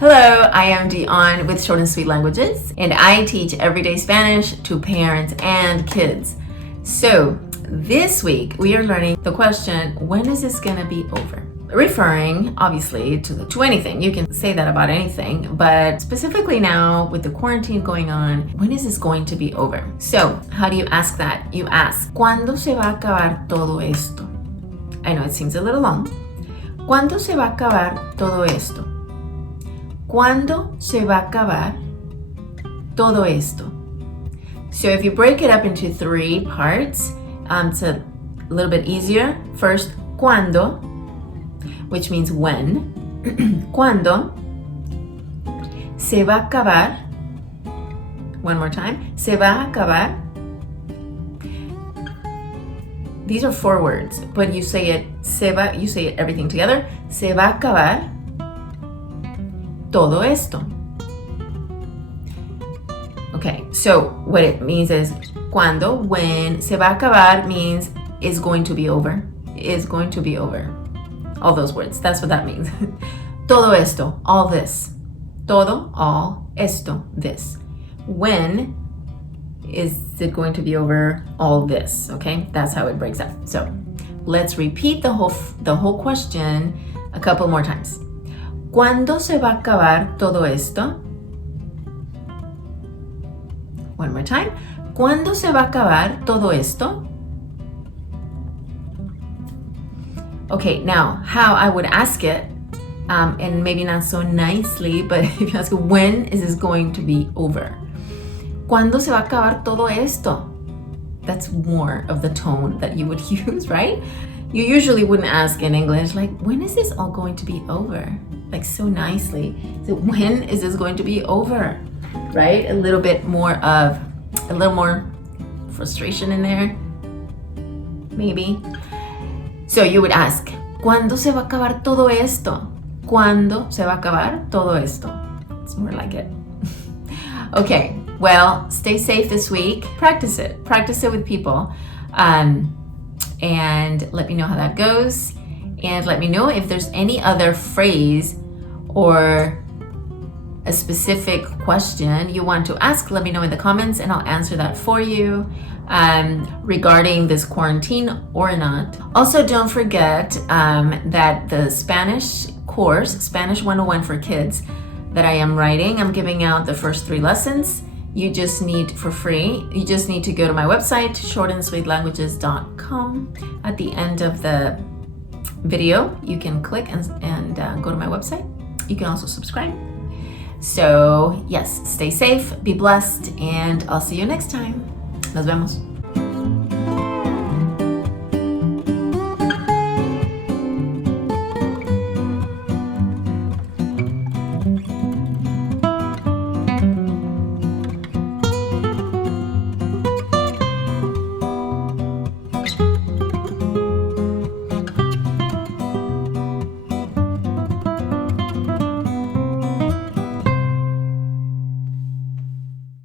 Hello, I am Dionne with Short and Sweet Languages, and I teach everyday Spanish to parents and kids. So this week we are learning the question, when is this gonna be over? Referring obviously to anything. You can say that about anything, but specifically now with the quarantine going on, when is this going to be over? So how do you ask that? You ask, ¿Cuándo se va a acabar todo esto? I know it seems a little long. ¿Cuándo se va a acabar todo esto? ¿Cuándo se va a acabar todo esto? So if you break it up into three parts, it's a little bit easier. First, ¿cuándo? Which means when. ¿Cuándo se va a acabar? One more time. Se va a acabar. These are four words, but you say it everything together. Se va a acabar todo esto. Okay, so what it means is cuando, when. Se va a acabar means is going to be over. Is going to be over. All those words, that's what that means. Todo esto, all this. Todo, all, esto, this. When is it going to be over? All this, okay? That's how it breaks up. So let's repeat the whole question a couple more times. ¿Cuándo se va a acabar todo esto? One more time. ¿Cuándo se va a acabar todo esto? Okay, now how I would ask it, and maybe not so nicely, but if you ask, when is this going to be over? ¿Cuándo se va a acabar todo esto? That's more of the tone that you would use, right? You usually wouldn't ask in English, like, when is this all going to be over? Like so nicely. So when is this going to be over? Right? A little more frustration in there. Maybe. So you would ask, ¿cuándo se va a acabar todo esto? ¿Cuándo se va a acabar todo esto? It's more like it. Okay, well, stay safe this week. Practice it. Practice it with people. And let me know how that goes. And let me know if there's any other phrase or a specific question you want to ask. Let me know in the comments and I'll answer that for you regarding this quarantine or not. Also, don't forget that the Spanish course, Spanish 101 for Kids, that I am writing, I'm giving out the first 3 lessons. You just need for free. You just need to go to my website, shortandsweetlanguages.com. At the end of the video, you can click and go to my website. You can also subscribe. So yes, stay safe, be blessed, and I'll see you next time. Nos vemos.